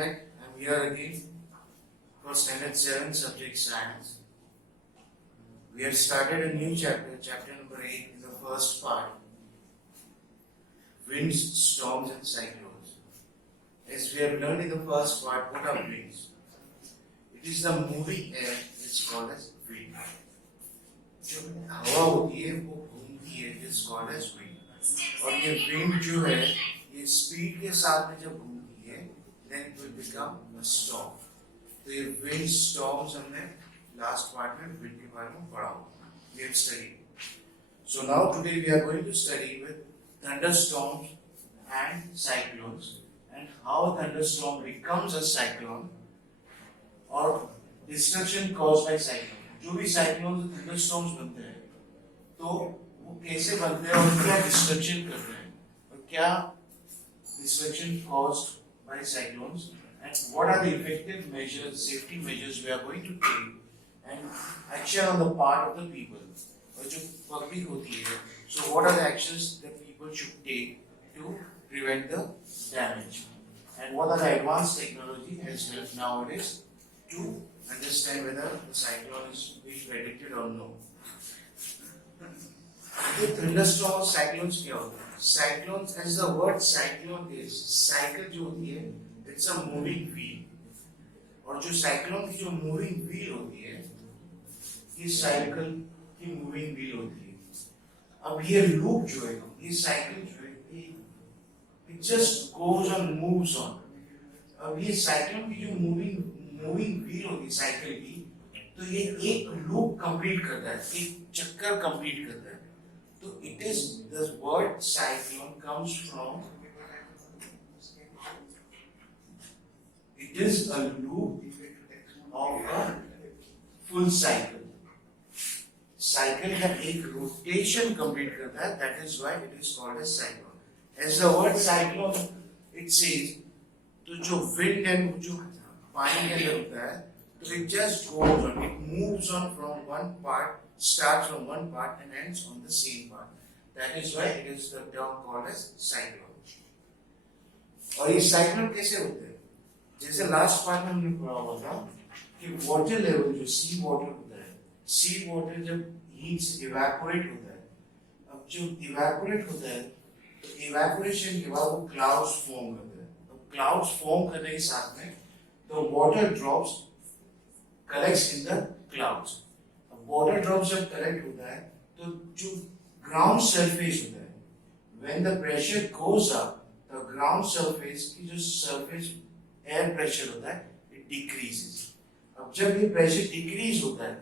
back. I'm here again for Std.7 subject science. We have started a new chapter, chapter number 8 in the first part. Winds, storms and cyclones. As we have learned in the first part, what are winds? It is the moving air, it's called as wind. जो हवा होती है वो घूमती है, it's called as wind. और ये wind जो है ये स्पीड के साथ में जब घूमती है then it will become a storm. तो ये wind storms हमने last part में wind के बारे में पढ़ा होगा. We have studied. So now today we are going to study with thunderstorms and cyclones and how a thunderstorm becomes a cyclone or destruction caused by cyclone. जो भी cyclones और thunderstorms बनते हैं तो वो कैसे बनते हैं और क्या destruction करते हैं और क्या destruction caused by cyclones and what are the effective measures, safety measures we are going to take and action on the part of the people और जो public होती है. So what are the actions that people should take to prevent the damage and what are the advanced technology has helped nowadays to understand whether the cyclone is being predicted or no. तो thunderstorm और cyclones क्या होता है? Cyclones, as the word cyclone is, cycle जो होती है, it's a moving wheel. और जो cyclone की जो moving wheel होती है, ये cycle की moving wheel होती है. अब ये loop जो है, ये cycle जो है, it just goes on, moves on. अब ये cyclone की जो moving व्हील होती है साइकिल की तो ये एक लूप कंप्लीट करता है, एक चक्कर कंप्लीट करता है. तो it is the word cyclone comes from it is a loop of a full cycle. Cycle का एक रोटेशन कंप्लीट करता है, that is why it is called as cyclone. As the word cyclone it says तो जो wind and जो पानी के अंदर होता है तो it just goes on, it moves on from one part, starts from one part and ends on the same part. That is why it is the term called as cyclone. और ये cyclone कैसे होते हैं? जैसे last part में हमने पढ़ा हुआ था कि वाटर लेवल जो सी वाटर होता है, सी वाटर जब हीट से इवेपोरेट होता है, अब जो इवेपोरेट होता है तो इवेपोरेशन के बाद वो क्लाउड्स फॉर्म करते हैं. अब क्लाउड्स फॉर्म करने के साथ में the water drops collects in the clouds. अब water drops जब collect होता है तो जो ground surface होता है, when the pressure goes up, the ground surface की जो surface air pressure होता है, it decreases. अब जब ये pressure decrease होता है,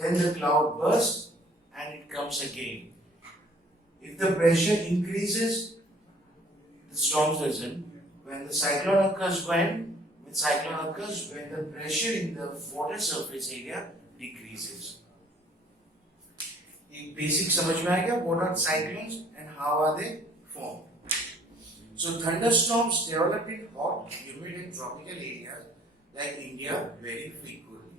then the cloud bursts and it comes again. If the pressure increases, the storm doesn't. When the cyclone occurs, when cyclone occurs when the pressure in the water surface area decreases. एक basic समझ में आ गया what are cyclones and how are they formed. So thunderstorms develop in hot, humid and tropical areas like India very frequently.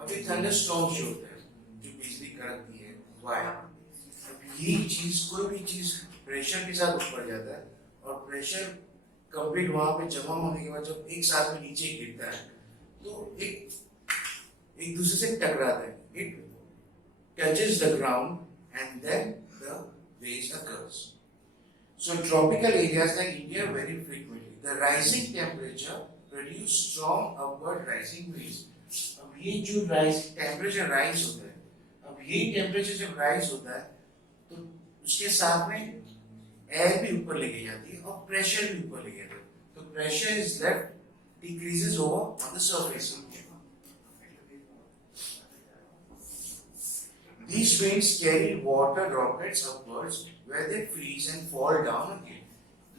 अभी thunderstorms जो होता है जो बिजली कड़कती है, why? अब ये चीज कोई भी चीज प्रेशर के साथ ऊपर जाता है और प्रेशर कंप्लीट वहां पे जमा होने के बाद जब एक साथ में नीचे गिरता है तो एक दूसरे से टकराता है. It touches the ground and then the waves occurs. So tropical areas like India very frequently the rising temperature produce strong upward rising waves. अब ये जो टेम्परेचर राइज होता है, अब ये टेम्परेचर जब राइज होता है तो उसके साथ में एयर भी ऊपर लेके जाती है और प्रेशर भी ऊपर लेके जाता है. तो pressure is left decreases over on the surface. These winds carry water droplets upwards where they freeze and fall down again.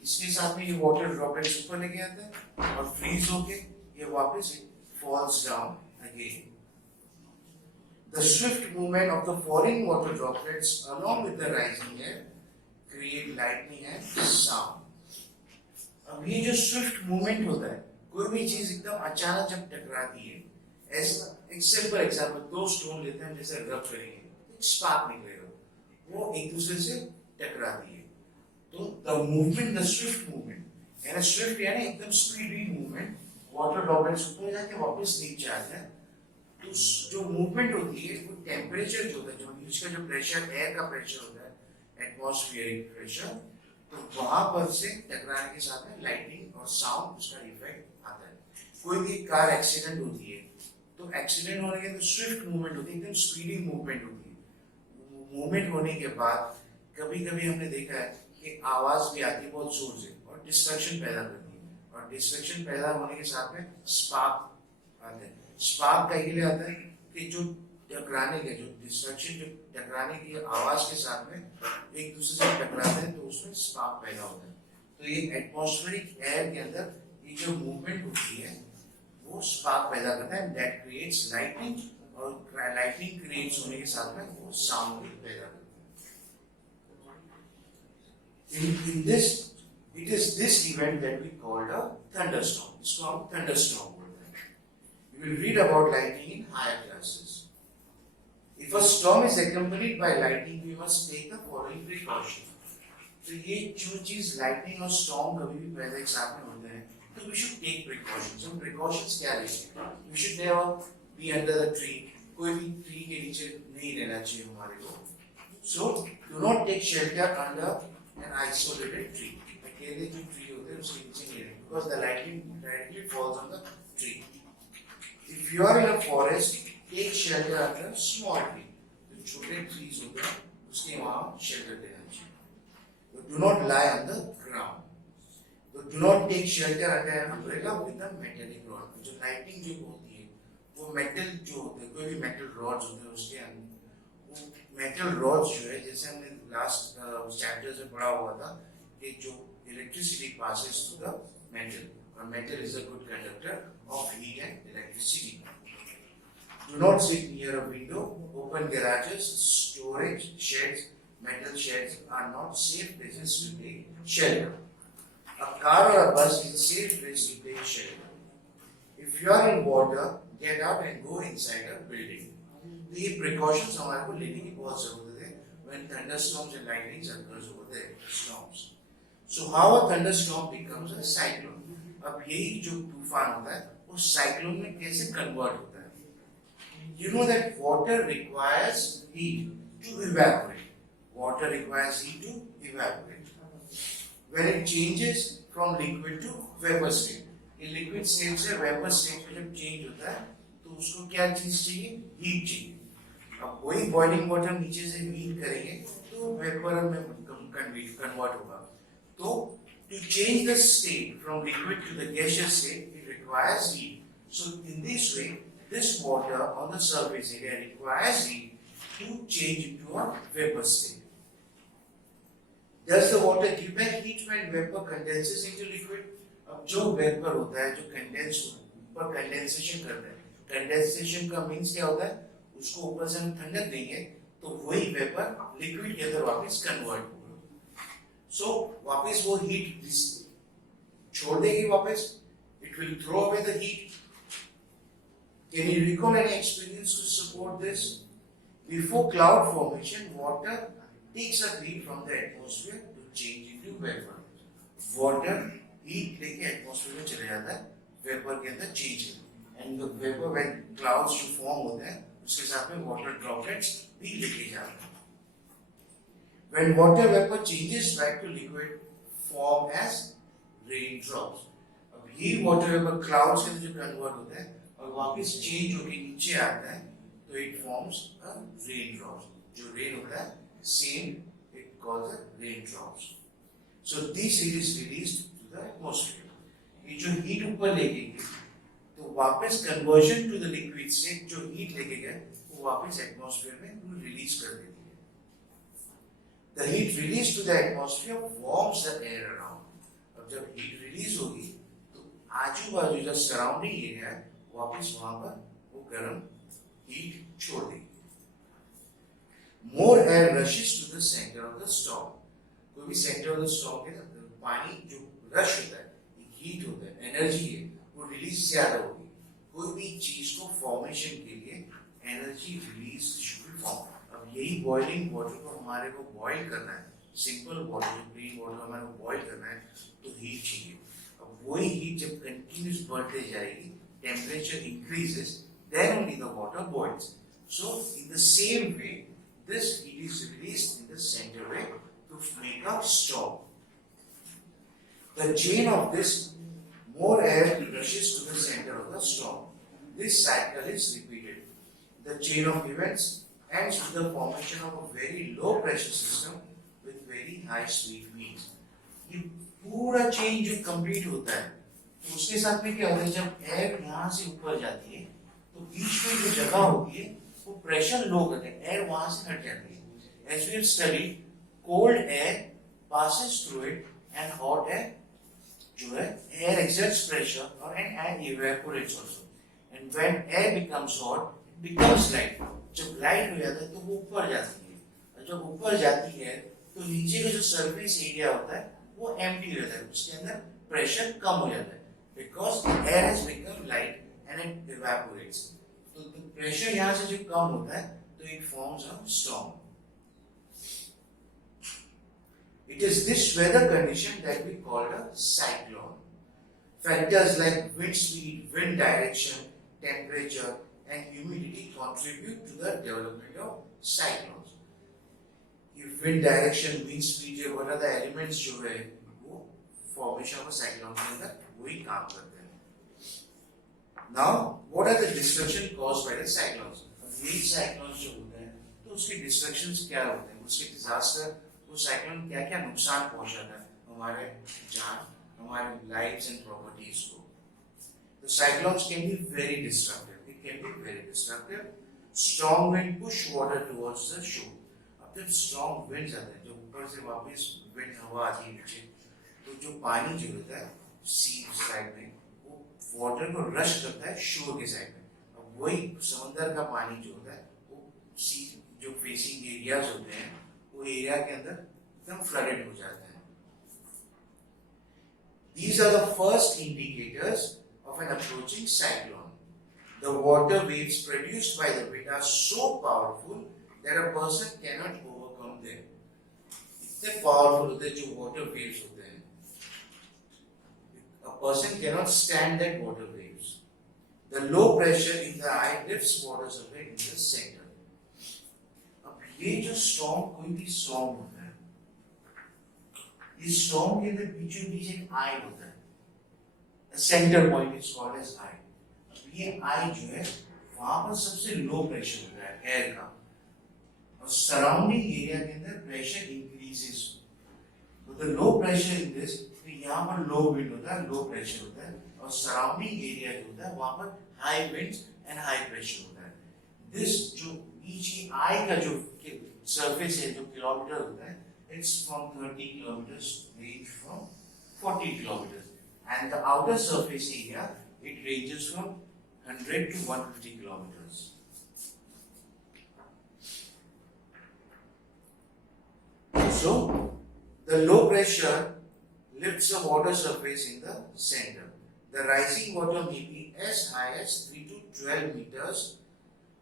इसके साथ में ये water droplets ऊपर लेके आता है और freeze होके ये वापस falls down again. The swift movement of the falling water droplets along with the rising air create lightning and sound. अब ये जो swift movement होता है, कोई भी चीज एकदम अचानक जब टकराती है, ऐसा एक सिंपल एग्जांपल, दो स्टोन लेते हैं जैसे रब करेंगे, एक स्पार्क निकलेगा, वो एक दूसरे से टकराती है. तो the movement, the swift movement, यानी swift यानी एकदम स्पीडी मूवमेंट वाटर ड्रॉपलेट्स ऊपर जाके वापस नीचे आते हैं, तो जो मूवमेंट होती है वो टेम्परेचर जो होता है, जो नीचे का जो प्रेशर, एयर का प्रेशर होता है, एटमॉस्फेरिक प्रेशर, तो वहां पर से टकराने के साथ में लाइटिंग और साउंड उसका इफेक्ट आता है। कोई भी कार एक्सीडेंट होती है तो एक्सीडेंट होने के बाद स्विफ्ट मूवमेंट होती है, एकदम स्पीडी मूवमेंट होती है। मूवमेंट होने के बाद कभी कभी हमने देखा है कि आवाज भी आती है बहुत जोर से और डिस्ट्रक्शन पैदा करती है, और डिस्ट्रक्शन पैदा होने के साथ में स्पार्क आते हैं। स्पार्क का ये लिए आता है कि जो टकराने के, जो डिस्ट्रक्शन, जो टकराने की आवाज के साथ में एक दूसरे से टकराते हैं तो उसमें स्पार्क पैदा होता है। तो ये एटमॉस्फेरिक एयर के अंदर ये जो मूवमेंट होती है वो स्पार्क पैदा करता है, दैट क्रिएट्स लाइटनिंग, और लाइटनिंग क्रिएट्स होने के साथ में वो साउंड भी पैदा करता है। In this, it is this event that we called a thunderstorm. इसको हम thunderstorm बोलते हैं. We will read about lightning in higher classes. If a storm is accompanied by lightning, we must take the following precaution. तो ये जो चीज lightning और storm कभी भी पैदा एक साथ में होते हैं, तो we should take precautions. हम precautions क्या लेंगे? We should never be under the tree. कोई भी tree के नीचे नहीं रहना चाहिए हमारे को. So do not take shelter under an isolated tree. अकेले जो tree होते हैं उसके नीचे नहीं रहना, because the lightning directly falls on the tree. If you are in a forest, take shelter under a small tree. जो छोटे trees होते हैं उसके वहाँ shelter देना चाहिए. Do not lie on the ground. Do not take shelter under an umbrella with a metallic rod. जो lightning जो होती है वो metal जो होते हैं, कोई भी metal rods होते हैं उसके अंदर, वो metal rods जो है, जैसे हमने लास्ट चैप्टर से पढ़ा हुआ था कि जो electricity passes through the metal, और metal is a good conductor of heat and electricity. Do not sit near a window. Open garages, storage sheds, metal sheds are not safe places to take shelter. A car or a bus is a safe place to take shelter. If you are in water, get out and go inside a building. तो ये precautions हमारे को लेने की बहुत जरूरत है when thunderstorms and lightning occurs over the storms. So how a thunderstorm becomes a cyclone? अब यही जो तूफान होता है वो साइक्लोन में कैसे कन्वर्ट होता है? You know that water requires heat to evaporate. Water requires heat to evaporate. When it changes from liquid to vapor state, ये liquid state से vapor state में जब change होता है तो उसको क्या चीज चाहिए? Heat चाहिए. अब वही boiling water नीचे से heat करेंगे तो vapor में convert होगा. तो to change the state from liquid to the gaseous state, it requires heat. So in this way, this water on the surface area requires heat to change into a vapor state. Does the water give back heat when vapor condenses into liquid? अब जो vapor होता है, जो condense ऊपर condensation करता है, condensation का means क्या होता है? उसको ऊपर से हम ठंडक देंगे तो वही vapor liquid के अंदर वापस convert होगा. So वापस वो heat छोड़ देगी वापस. It will throw away the heat. Can you recall any experience to support this? Before cloud formation, water takes a heat from the atmosphere to change into vapor. Water heat लेके atmosphere में चले जाता है, vapor के अंदर change है. And the vapor when clouds जो form होते हैं, उसके साथ में water droplets भी लेके जाते हैं. When water vapor changes back to liquid, form as raindrops. अब ये water vapor clouds के अंदर जो convert होता है और वापस change होके नीचे आता है, तो it forms a raindrops. जो rain होता है same, it calls a raindrops. So this heat is released to the atmosphere. ये जो heat ऊपर लेके गई, तो वापस conversion to the liquid state जो heat लेके गए, वो वापस atmosphere में release कर देती है. The heat released to the atmosphere warms the air around. अब जब heat release होगी, तो आजू-बाजू जो surrounding area है, वापस वहाँ पर वो गर्म heat छोड़ देगी. More air rushes to the center of the storm. कोई भी center of the storm के अंदर पानी जो rush होता है, heat होता है, energy है, वो release ज़्यादा होगी. कोई भी चीज को formation के लिए energy release should be formed. अब यही boiling water को हमारे को boil करना है, simple water, plain water हमारे को boil करना है, तो heat चाहिए. अब वही हीट जब कंटिन्यूस बढ़ते जाएगी, temperature increases, then only the water boils. So in the same way, this heat is released in the center way to make a storm. The chain of this, more air rushes to the center of the storm. This cycle is repeated. The chain of events ends with the formation of a very low pressure system with very high speed winds. ये पूरा chain जो complete होता है, तो उसके साथ में क्या होता है, जब एयर यहाँ से ऊपर जाती है तो बीच में जो जगह होती है वो प्रेशर लो करते हैं, एयर वहां से हट जाती है. As we have studied, cold air passes through it and hot air जो है, air exerts pressure and air evaporates also. And when air becomes hot, it becomes light. जब लाइट हो जाता है तो वो ऊपर जाती है, और जब ऊपर जाती है तो नीचे का जो सरफेस एरिया होता है वो एम्प्टी हो जाता है, उसके अंदर प्रेशर कम हो जाता है, because air has become light and it evaporates. तो प्रेशर यहाँ से जो कम होता है तो it forms a storm. It is this weather condition that we call a cyclone. Factors like wind speed, wind direction, temperature, and humidity contribute to the development of cyclones. If wind direction, wind speed, ये what are the elements जो है वो formation of a cyclone के अंदर वही काम करते हैं. Now, what are the destruction caused by the cyclones? यही cyclones जो होते हैं तो उसके destructions क्या होते हैं, उसके disaster, वो साइक्लोन क्या क्या नुकसान पहुंचाता है हमारे जान, हमारे लाइव्स एंड प्रॉपर्टीज को. The cyclones can be very destructive. It can be very destructive. Strong wind push water towards the shore. अब जब strong winds आते हैं, जो ऊपर से वापस wind हवा आती है नीचे, तो जो पानी जो होता है सी साइड में वो वाटर को रश करता है शोर के साइड में. अब वही समंदर का पानी जो होता है वो सी जो फेसिंग एरियाज होते हैं वो एरिया के अंदर एकदम फ्लडेड हो जाता है. These are the first indicators of an approaching cyclone. The water waves produced by the wind are so powerful that a person cannot overcome them. इतने powerful होते हैं जो water waves होते हैं. A person cannot stand that water waves. The low pressure in the eye lifts water away in the center. ये जो storm, कोई भी स्टॉर्म होता है, इस स्टॉर्म के अंदर बीचों बीच एक आई होता है, centre point is called as eye. ये आई जो है वहां पर सबसे लो प्रेशर होता है एयर का, और सराउंडिंग एरिया के अंदर प्रेशर इंक्रीजेस. तो the low pressure in this, तो यहाँ पर लो विंड होता है, लो प्रेशर होता है, और सराउंडिंग एरिया जो होता है वहां पर high winds and high pressure होता है. दिस जो नीचे आई का जो सरफेस है जो किलोमीटर होता है, it's from 30 kilometers range from 40 kilometers, and the outer surface area it ranges from 100 to 150 kilometers. So the low pressure lifts the water surface in the center. The rising water may be as high as 3 to 12 meters.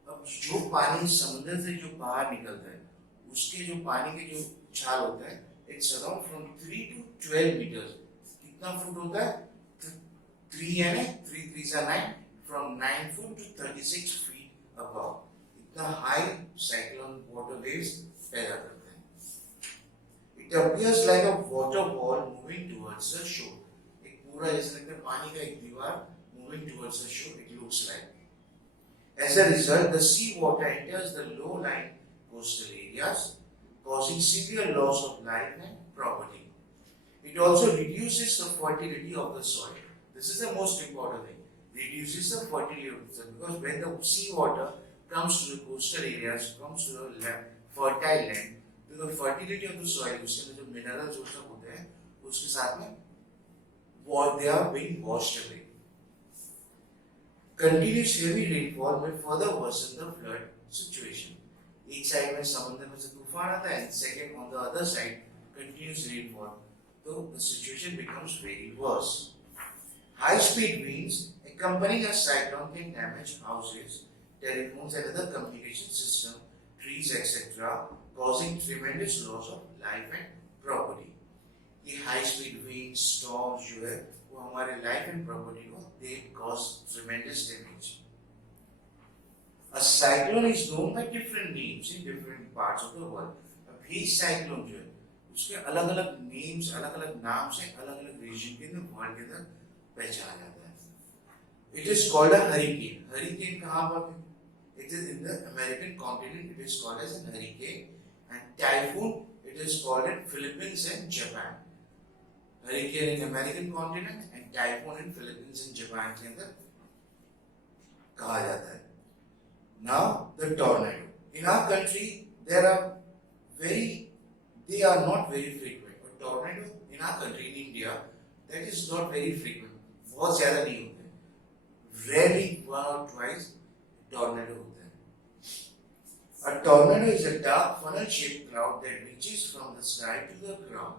अब जो पानी समुद्र से जो बाहर निकलता है उसके जो पानी के जो छाल होता है, it's around from 3 to 12 meters. कितना फुट होता है? 3 यानी 3 3 से 9, from 9 foot to 36 feet above. इतना हाई साइक्लोन वाटर वेव्स पैदा करते हैं. It appears like a water wall moving towards the shore. एक पूरा जैसे लगता है पानी का एक दीवार moving towards the shore. It looks like. As a result, the sea water enters the low-lying coastal areas, causing severe loss of life and property. It also reduces the fertility of the soil. This is the most important thing. Reduces the fertility of the soil, because when the sea water comes to the coastal areas, comes to the land, fertile land, तो the fertility of the soil, उसके में जो minerals जो सब होते हैं, उसके साथ में they are being washed away. Continuous heavy rainfall may further worsen the flood situation. एक साइड में समुद्र में से तूफान आता है, second on the other side continuous rainfall, so the situation becomes very worse. High speed winds accompanying a cyclone can damage houses, telephones and other communication system, trees etc., causing tremendous loss of life and property. ये high speed winds, storms जो है वो हमारे life and property को they cause ट्रेमेंडस damage. A cyclone is known by different names in different parts of the world. अब ये cyclone जो है उसके अलग अलग नेम्स, अलग अलग नाम से अलग अलग रीजन के अंदर वर्ल्ड के अंदर पहचाना जाता है. It is called a hurricane. Hurricane कहाँ पर है? It is in the American continent. It is called as a hurricane. And typhoon, it is called in Philippines and Japan. Hurricane in American continent and typhoon in Philippines and Japan के अंदर कहा जाता है. Now the tornado. In our country, they are not very frequent. But tornado in our country, in India, that is not very frequent. बहुत ज़्यादा नहीं होते. Rarely one or twice tornado होता है. A tornado is a dark funnel-shaped cloud that reaches from the sky to the ground.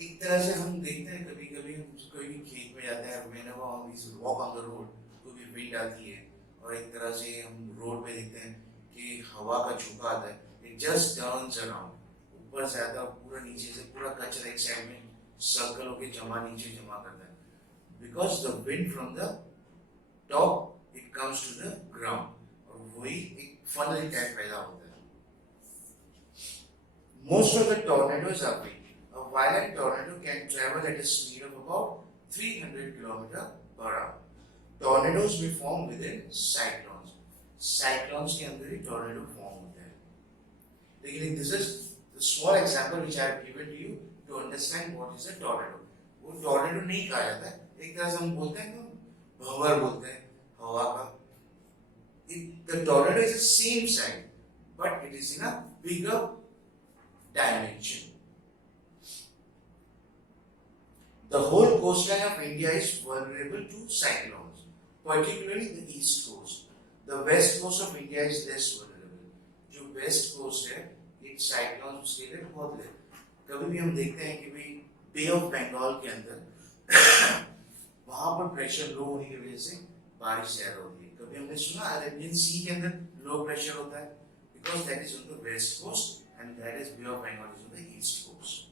एक तरह से हम देखते हैं कभी-कभी हम कोई भी खेत में जाते हैं, whenever we walk on the road, कोई भी wind आती है और एक तरह से हम रोड पे देखते हैं कि हवा का झोंका आता है. It just turns around. ऊपर से आता है पूरा नीचे से पूरा कचरा एक साइड में सर्कल होके नीचे जमा करता है. Because the wind from the top it comes to the ground और वही एक funnel टाइप पैदा होता है. Most of the tornadoes are big. A violent tornado can travel at a speed of about 300 km per hour. Tornadoes may form within cyclones. Cyclones के अंदर ही tornado form होता है. लेकिन this is the small example which I have given to you to understand what is a tornado. वो tornado नहीं कहा जाता है. एक तरह से हम बोलते हैं कि भंवर बोलते हैं हवा का. The tornado is the same size, but it is in a bigger dimension. The whole coastline of India is vulnerable to cyclones, particularly the east coast. The west coast of India is less vulnerable. जो west coast है, it cyclones उसके लिए बहुत है. कभी भी हम देखते हैं कि भाई Bay of Bengal के अंदर वहाँ पर प्रेशर लो होने की वजह से बारिश ज्यादा होती है. कभी हमने सुना अरेबियन सी के अंदर लो प्रेशर होता है, because that is on the west coast and that is Bay of Bengal is on the east coast.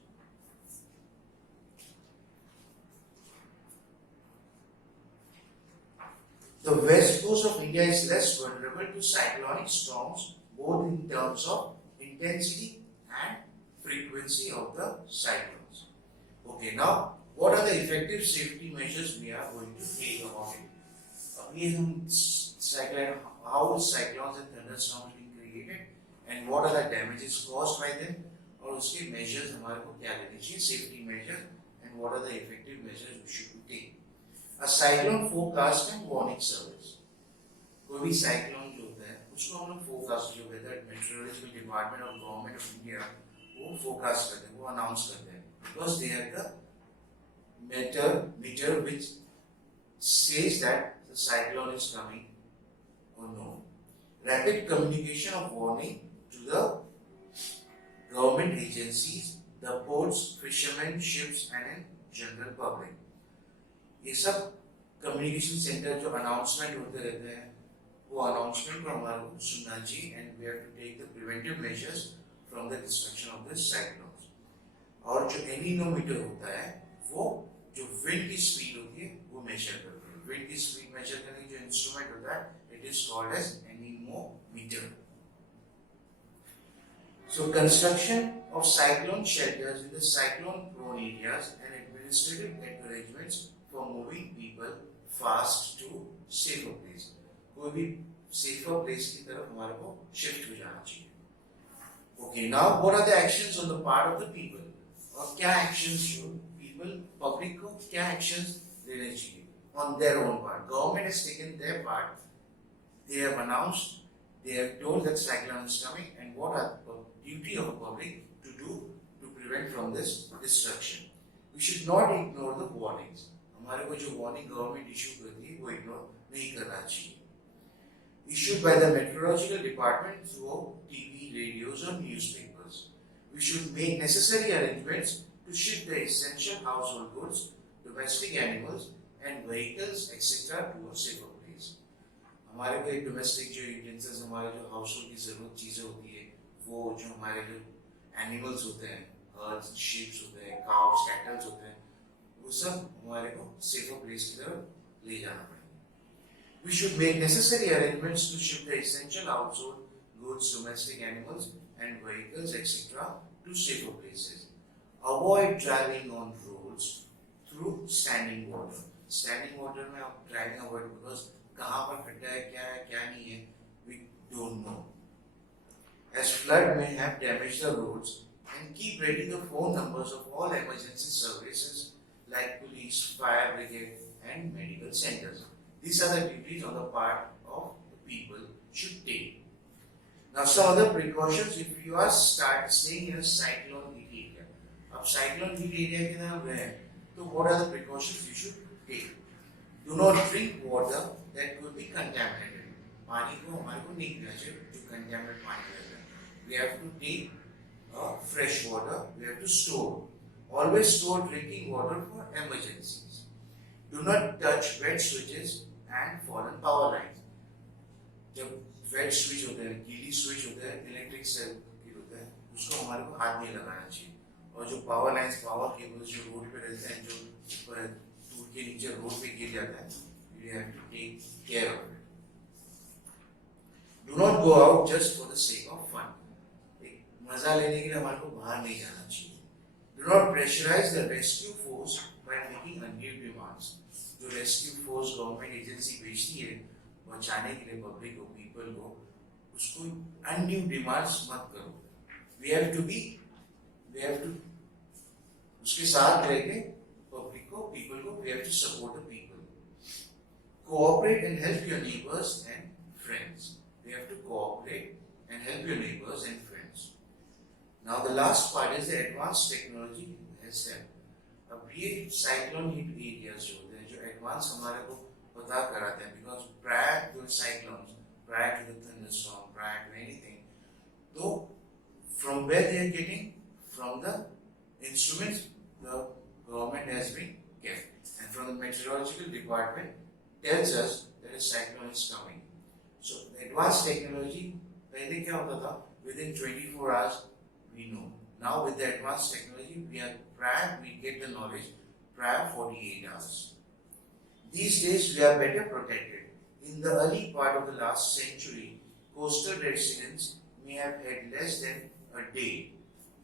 The west coast of India is less vulnerable to cyclonic storms, both in terms of intensity and frequency of the cyclones. Okay, now what are the effective safety measures we are going to take about it? अभी हम cyclone, how cyclones and thunderstorms being created and what are the damages caused by them और उसके measures हमारे को क्या लेने चाहिए, safety measures and what are the effective measures we should take. A cyclone forecast and warning service. कोई भी cyclone जो होता है उसको हम लोग forecast जो weather meteorological department of government of India वो forecast करते हैं, वो announce करते हैं, because they are the meter which says that the cyclone is coming or no. Rapid communication of warning to the government agencies, the ports, fishermen, ships and in general public. ये सब communication centre जो announcement होते रहते हैं वो announcement को हमारे को सुनना चाहिए and we have to take the preventive measures from the destruction of this cyclones. और जो एनीनोमीटर होता है वो जो विंड की स्पीड होती है वो मेजर करते हैं. विंड की स्पीड मेजर करने की जो इंस्ट्रूमेंट होता है it is called as anemometer. So construction of cyclone shelters in the cyclone prone areas and administrative arrangements for moving people fast to safer place. कोई भी safer place की तरफ हमारे को shift हो जाना चाहिए. Okay, now what are the actions on the part of the people? और क्या actions जो people public को क्या actions लेने चाहिए on their own part? Government has taken their part. They have announced, they have told that cyclone is coming, and what are the duty of the public to do to prevent from this destruction? We should not ignore the warnings. हमारे को जो warning government issue करती है वो ignore नहीं करना चाहिए. Issued by the meteorological department through TV, radios or newspapers. We should make necessary arrangements to ship the essential household goods, domestic animals and vehicles etc. to a safer place. हमारे को एक domestic जो utensils हमारे जो household की जरूरत चीजें होती है वो जो हमारे जो एनिमल्स होते हैं, हर्ड्स, शीप्स होते हैं, काउस, कैटल्स होते हैं, वो सब हमारे को सेफर प्लेस की तरफ ले जाना पड़ेगा. We should make necessary arrangements to ship the essential household goods, domestic animals, and vehicles, etc., to safer places. Avoid driving on roads through standing water. Standing water में आप driving avoid because कहाँ पर खड्डा है क्या नहीं है we don't know. As flood may have damaged the roads, and keep ready the phone numbers of all emergency services like police, fire brigade, and medical centers. These are the duties on the part of the people should take. Now, some other precautions if you are staying in a cyclone hit area. अब cyclone hit area के नाम है, तो what are the precautions you should take? Do not drink water that could be contaminated. पानी को हमारे को नहीं पीना चाहिए जो contaminated पानी रहता है. We have to take fresh water. We have to store. Always store drinking water for emergencies. Do not touch wet switches and fallen power lines. जब wet switch होते हैं, गीली switch होते हैं, electric circuit होता है, उसको हमारे को हाथ नहीं लगाना चाहिए. और जो power lines, power cables जो रोड पे रहते हैं, जो ऊपर टूट के नीचे रोड पे गिर जाता है, you have to take care of it. Do not go out just for the sake of fun. मजा लेने के लिए हमारे को बाहर नहीं जाना चाहिए. Do not pressurize the rescue force by making undue demands. जो रेस्क्यू फोर्स गवर्नमेंट एजेंसी भेजती है बचाने के लिए पब्लिक को पीपल को उसको अनड्यू डिमांड्स मत करो. वी हैव टू उसके साथ रह के पब्लिक को पीपल को we have to support the people. Cooperate and help your neighbours and friends. We have to cooperate and help your neighbours and friends. Now the last part is the advance technology has help. अब ये cyclone hit areas जो होते हैं जो advance हमारे को पता कराते हैं because prior to cyclones, prior to the thunderstorm, prior to anything, तो from where they are getting from the instruments the government has been kept and from the meteorological department tells us that a cyclone is coming. So advance technology पहले क्या होता था within 24 hours we know. Now with the advanced technology, we get the knowledge prior 48 hours. These days we are better protected. In the early part of the last century, coastal residents may have had less than a day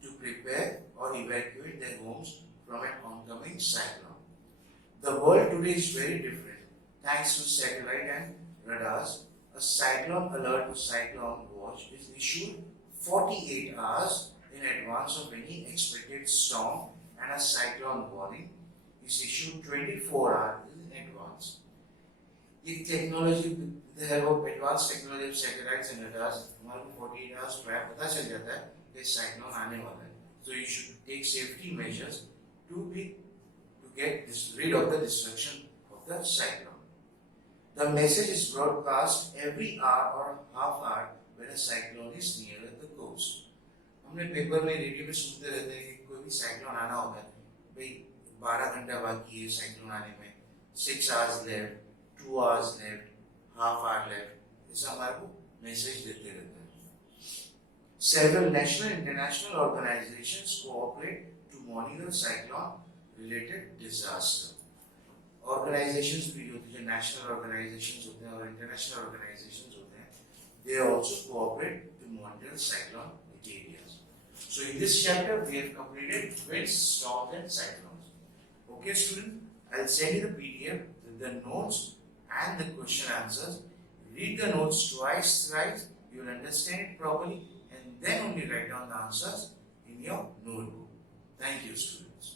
to prepare or evacuate their homes from an oncoming cyclone. The world today is very different. Thanks to satellite and radars, a cyclone alert or cyclone watch is issued 48 hours in advance of any expected storm, and a cyclone warning is issued 24 hours in advance. ये technology with the help of advanced technology of satellites and radars हमारे को 48 hours prior पता चल जाता है कि cyclone आने वाला है. So you should take safety measures to get rid of the destruction of the cyclone. The message is broadcast every hour or half hour when a cyclone is near the coast. हमने paper में radio में सुनते रहते हैं कि कोई भी cyclone आना होगा भाई 12 घंटा बाकी है साइक्लोन आने में, 6 hours left, 2 hours left, half hour left, ऐसा हमारे को मैसेज देते रहते हैं. Several national and international organizations cooperate to monitor cyclone related disaster. Organizations भी होती है, national organizations होते हैं और international organizations होते हैं, they also cooperate to monitor cyclone areas. So in this chapter we have completed winds, storms and cyclones. Okay student, I'll send you the PDF with the notes and the question answers. Read the notes twice, thrice, you will understand it properly and then only write down the answers in your notebook. Thank you students.